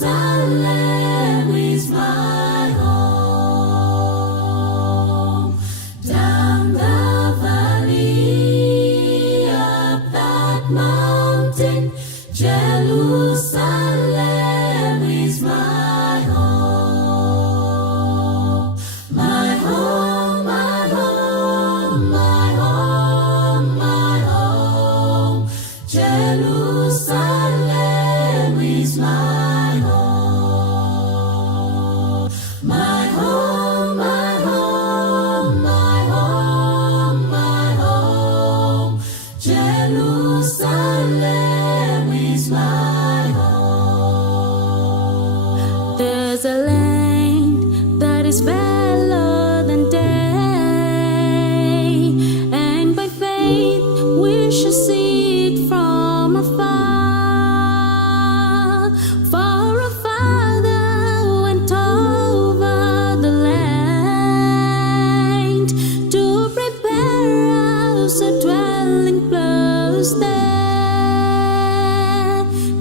Jerusalem is my home. Down the valley, up that mountain, Jerusalem is my home. My home, my home, my home, my home, Jerusalem is my home. My home, my home, my home, my home, Jerusalem is my home. There's a land that is fairer than day, and by faith we shall see it from afar. For a father went over the land to prepare us a dwelling place there.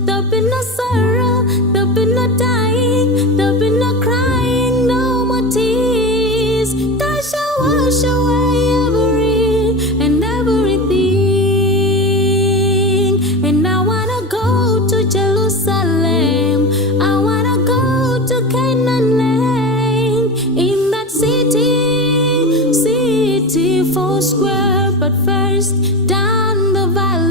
There'll be no sorrow, there'll be no dying, there'll be no crying, no more tears. Thou shalt wash away every and everything. And I wanna go to Jerusalem, I wanna go to Canaan land. In that city, 4 square, but first down the valley